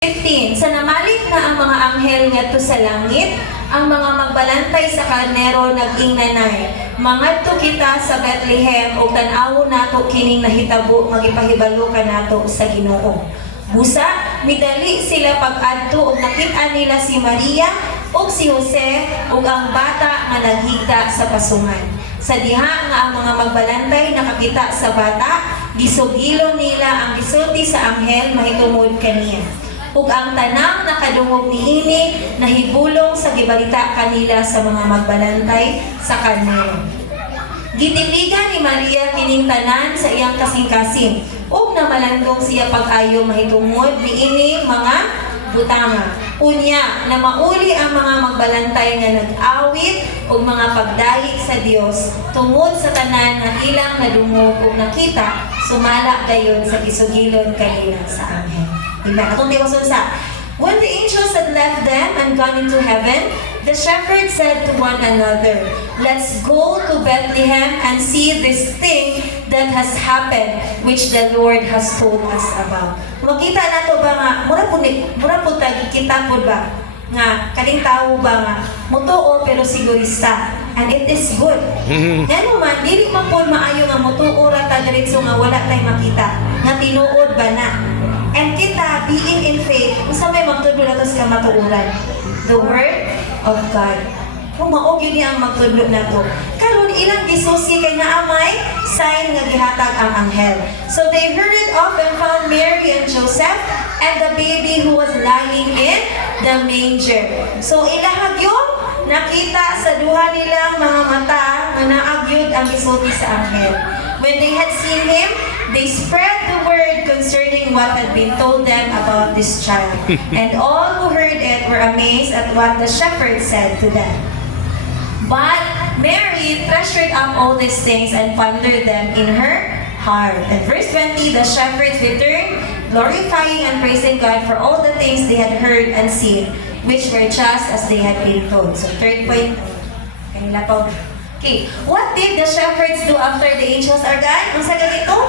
15. Sa namalik na ang mga anghel ngadto sa langit, ang mga magbalantay sa karnero nag-ingnanay. Mangadto kita sa Bethlehem ug tan-awon nato kining nahitabo magipahibalo kanato sa Ginoo. Busa, midali sila pag-adto ug nakit-an nila si Maria ug si Jose ug ang bata nga naghigda sa pasungan. Sa diha nga ang mga magbalantay nakakita sa bata, gisugilon nila ang gisulti sa anghel mahitungod kaniya. Ug ang tanang nakadungog niini nahibulong sa gibalita kanila sa mga magbalantay sa karnero. Gitiligan ni Maria kining tanan sa iyang kasing-kasing ug namalandong siya pag-ayo mahitungod niini mga butanga. Unya na mauli ang mga magbalantay nga nag-awit ug mga pagdahig sa Dios tungod sa tanan nga ilang nadungog ug nakita sumala dayon sa gisugilon kanila sa anghel. Diba? Atong tiwason sa, when the angels had left them and gone into heaven, the shepherds said to one another, "Let's go to Bethlehem and see this thing that has happened, which the Lord has told us about." Makita na to ba nga, mura po kita po ba, nga, kaling tao ba nga, mutuo pero sigurista. And it is good. Yan man, dili man po maayo nga mutuo rata diretso nga wala tay makita, nga tinuod ba na. And kita, being in faith, kung may magtudlo na ito sa matuuran? The Word of God. Kung maog yun ang magtudlo na ito. Karon ilang gisusi kay naamay, sign nga gihatag ang anghel. So they hurried off and found Mary and Joseph and the baby who was lying in the manger. So ilahag yun, nakita sa duha nilang mga mata na naagyod ang gisulti sa anghel. When they had seen him, they spread the word concerning what had been told them about this child. And all who heard it were amazed at what the shepherds said to them. But Mary treasured up all these things and pondered them in her heart. And verse 20, the shepherds returned, glorifying and praising God for all the things they had heard and seen, which were just as they had been told. So third point, kanila pa. Okay, what did the shepherds do after the angels are gone? Ang sagot ito?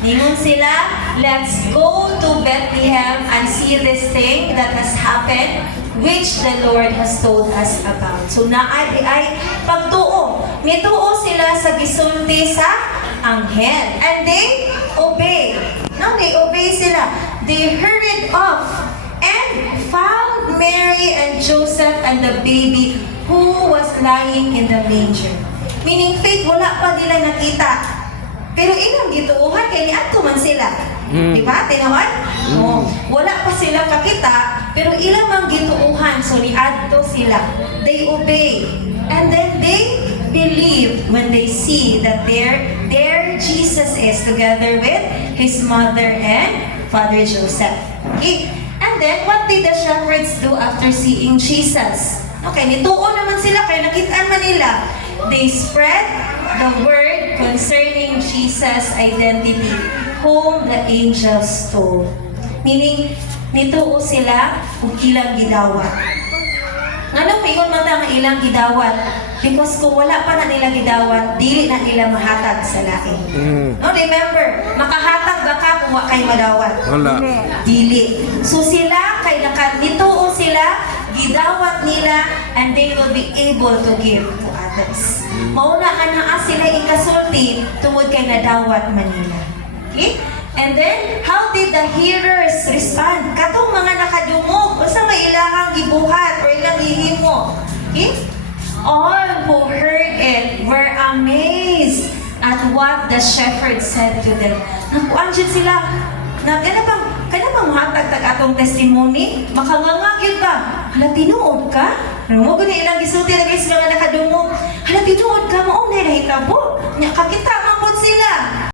Ningon sila, let's go to Bethlehem and see this thing that has happened, which the Lord has told us about. So naay ay pagtuo. Mituo sila sa gisulti sa anghel. And they obey. No, they obey sila. They hurried off and found Mary and Joseph and the baby who was lying in the manger. Meaning faith, wala pa nila nakita. Pero ilang gituuhan, kaya niadto man sila. Diba? Tinawan? Wala pa sila kakita, pero ilang mang gituuhan, so niadto sila. They obey. And then they believe when they see that there Jesus is together with his mother and Father Joseph. Okay? And then, what did the shepherds do after seeing Jesus? Okay, nituo naman sila, kaya nakitaan man nila. They spread the word concerning Jesus' identity, whom the angels told. Meaning, nituo sila kung ilang gidawat. Anong ingon mata nga ilang gidawat? Because kung wala pa na nila gidawat, dili na nila mahatag sa lain. No, remember, makahatag ba ka kung wala kayo madawat? Wala. Dili. So sila, kay nituo sila, gidawat nila, and they will be able to give to others. Mauna ka na sila ikasulti tungod kay nadawat Manila. Okay? And then, how did the hearers respond? Katong mga nakadungog, o sa may ilang gibuhat o ilang gihimo. Okay? All who heard it were amazed at what the shepherds said to them. Nakuan sila, kaya bang mahatag-tag atong testimony? Makangangag yun ba? Hala, tinuod ka? Mo ko na ilang gisulti na guys nga nakadungog. Hala, tinuod ka mo, na nahitabo. Kakita mo